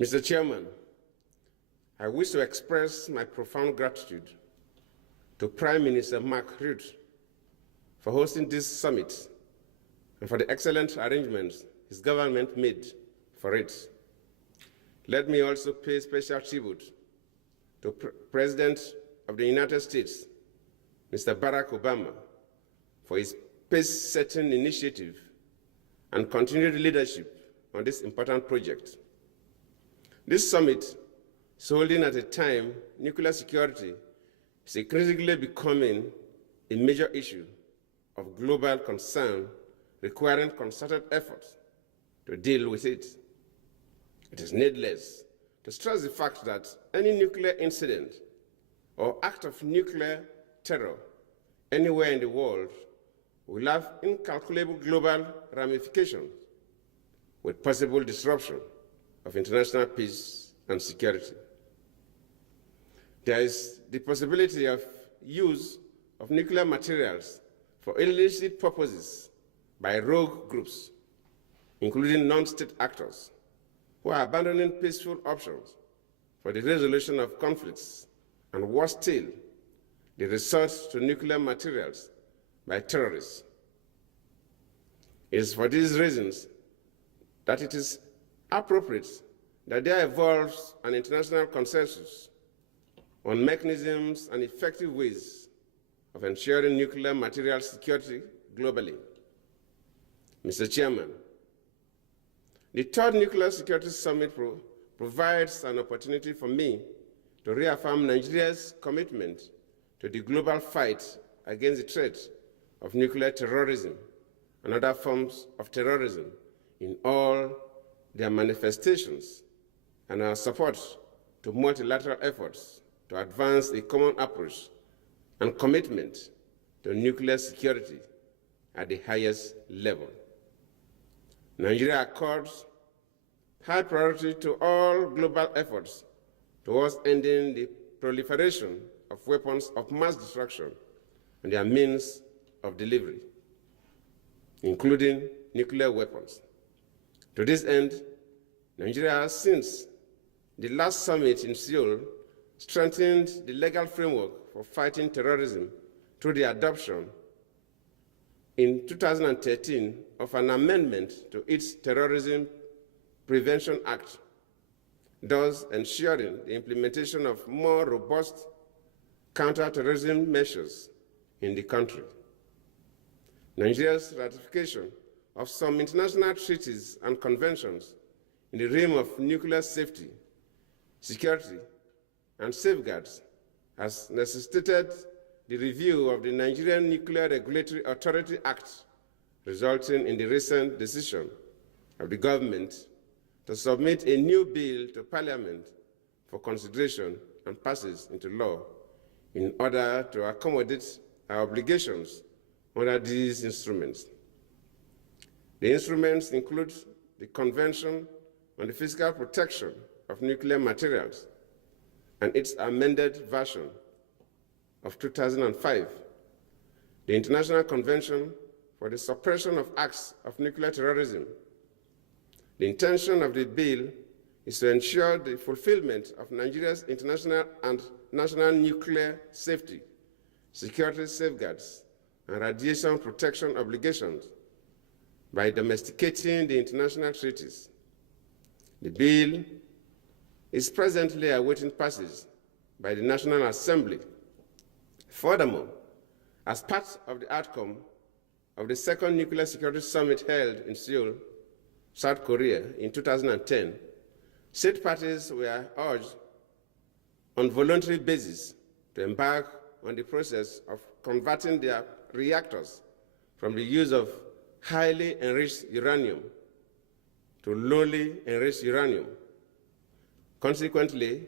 Mr. Chairman, I wish to express my profound gratitude to Prime Minister Mark Rutte for hosting this summit and for the excellent arrangements his government made for it. Let me also pay special tribute to President of the United States, Mr. Barack Obama, for his pace-setting initiative and continued leadership on this important project. This summit is holding at a time nuclear security is increasingly becoming a major issue of global concern requiring concerted effort to deal with it. It is needless to stress the fact that any nuclear incident or act of nuclear terror anywhere in the world will have incalculable global ramifications with possible disruption of international peace and security. There is the possibility of use of nuclear materials for illicit purposes by rogue groups, including non-state actors, who are abandoning peaceful options for the resolution of conflicts, and worse still, the resort to nuclear materials by terrorists. It is for these reasons that it is appropriate that there evolves an international consensus on mechanisms and effective ways of ensuring nuclear material security globally. Mr. Chairman, the third Nuclear Security Summit provides an opportunity for me to reaffirm Nigeria's commitment to the global fight against the threat of nuclear terrorism and other forms of terrorism in all their manifestations, and our support to multilateral efforts to advance a common approach and commitment to nuclear security at the highest level. Nigeria accords high priority to all global efforts towards ending the proliferation of weapons of mass destruction and their means of delivery, including nuclear weapons. To this end, Nigeria has, since the last summit in Seoul, strengthened the legal framework for fighting terrorism through the adoption in 2013 of an amendment to its Terrorism Prevention Act, thus ensuring the implementation of more robust counter-terrorism measures in the country. Nigeria's ratification of some international treaties and conventions in the realm of nuclear safety, security, and safeguards has necessitated the review of the Nigerian Nuclear Regulatory Authority Act, resulting in the recent decision of the government to submit a new bill to Parliament for consideration and passage into law in order to accommodate our obligations under these instruments. The instruments include the Convention on the Physical Protection of Nuclear Materials and its amended version of 2005, the International Convention for the Suppression of Acts of Nuclear Terrorism. The intention of the bill is to ensure the fulfillment of Nigeria's international and national nuclear safety, security safeguards, and radiation protection obligations by domesticating the international treaties. The bill is presently awaiting passage by the National Assembly. Furthermore, as part of the outcome of the second Nuclear Security Summit held in Seoul, South Korea in 2010, state parties were urged on voluntary basis to embark on the process of converting their reactors from the use of highly enriched uranium to lowly enriched uranium. Consequently,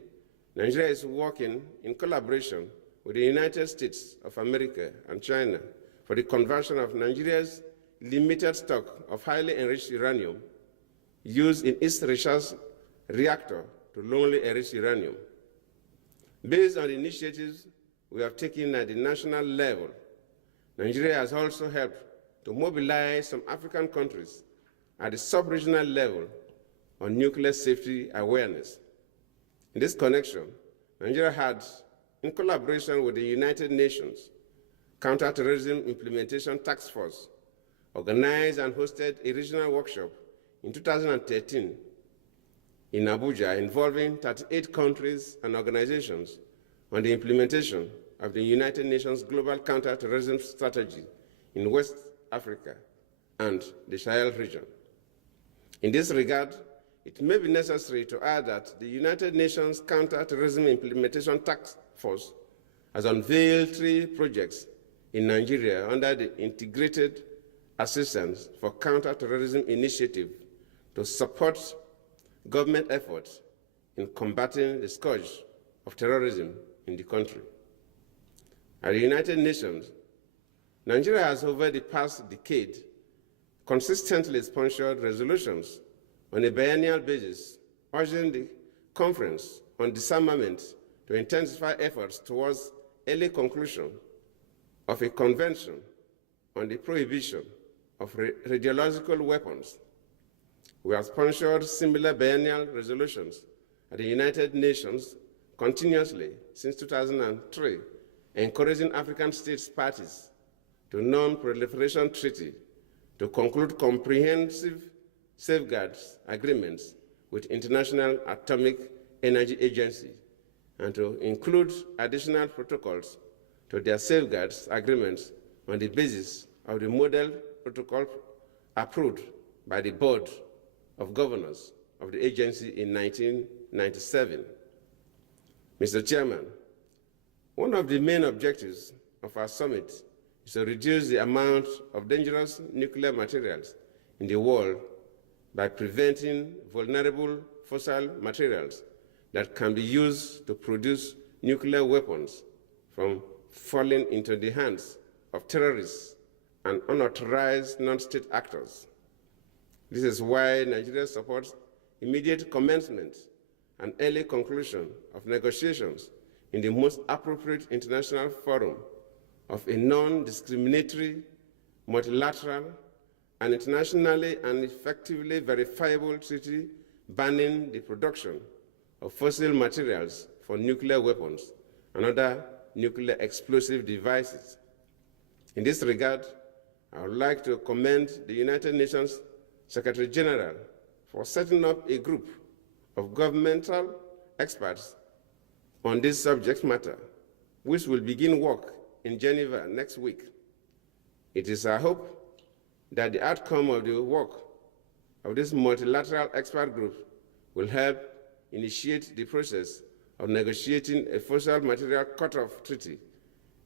Nigeria is working in collaboration with the United States of America and China for the conversion of Nigeria's limited stock of highly enriched uranium used in its research reactor to lowly enriched uranium. Based on the initiatives we have taken at the national level, Nigeria has also helped to mobilize some African countries at the sub-regional level on nuclear safety awareness. In this connection, Nigeria had, in collaboration with the United Nations Counterterrorism Implementation Task Force, organized and hosted a regional workshop in 2013 in Abuja involving 38 countries and organizations on the implementation of the United Nations Global Counterterrorism Strategy in West Africa and the Sahel region. In this regard, it may be necessary to add that the United Nations Counterterrorism Implementation Task Force has unveiled 3 projects in Nigeria under the Integrated Assistance for Counterterrorism Initiative to support government efforts in combating the scourge of terrorism in the country. At the United Nations, Nigeria has over the past decade consistently sponsored resolutions on a biennial basis, urging the Conference on Disarmament to intensify efforts towards early conclusion of a convention on the prohibition of radiological weapons. We have sponsored similar biennial resolutions at the United Nations continuously since 2003, encouraging African states parties to Non-Proliferation Treaty to conclude comprehensive safeguards agreements with International Atomic Energy Agency and to include additional protocols to their safeguards agreements on the basis of the model protocol approved by the Board of Governors of the agency in 1997. Mr. Chairman, one of the main objectives of our summit is to reduce the amount of dangerous nuclear materials in the world by preventing vulnerable fossil materials that can be used to produce nuclear weapons from falling into the hands of terrorists and unauthorized non-state actors. This is why Nigeria supports immediate commencement and early conclusion of negotiations in the most appropriate international forum of a non-discriminatory, multilateral, and internationally and effectively verifiable treaty banning the production of fossil materials for nuclear weapons and other nuclear explosive devices. In this regard, I would like to commend the United Nations Secretary General for setting up a group of governmental experts on this subject matter, which will begin work in Geneva next week. It is our hope that the outcome of the work of this multilateral expert group will help initiate the process of negotiating a fossil material cut-off treaty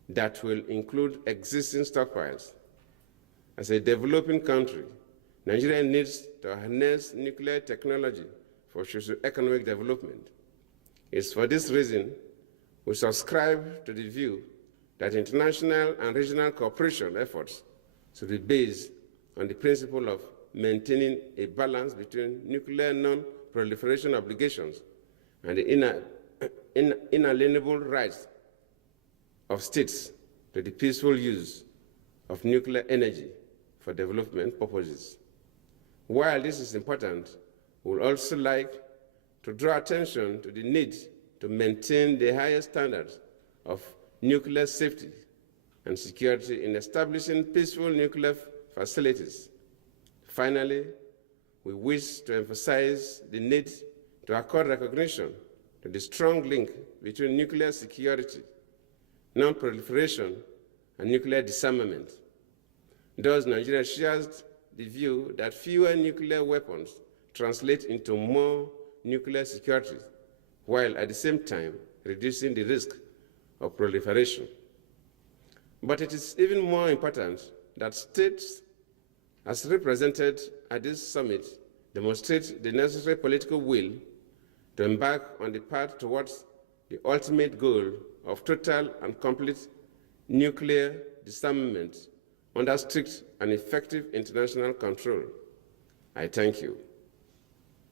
that will include existing stockpiles. As a developing country, Nigeria needs to harness nuclear technology for socio-economic development. It's for this reason we subscribe to the view that international and regional cooperation efforts should be based on the principle of maintaining a balance between nuclear non-proliferation obligations and the inalienable rights of states to the peaceful use of nuclear energy for development purposes. While this is important, we would also like to draw attention to the need to maintain the highest standards of nuclear safety and security in establishing peaceful nuclear facilities. Finally, we wish to emphasize the need to accord recognition to the strong link between nuclear security, non-proliferation, and nuclear disarmament. Thus, Nigeria shares the view that fewer nuclear weapons translate into more nuclear security, while at the same time reducing the risk of proliferation. But it is even more important that states, as represented at this summit, demonstrate the necessary political will to embark on the path towards the ultimate goal of total and complete nuclear disarmament under strict and effective international control. I thank you.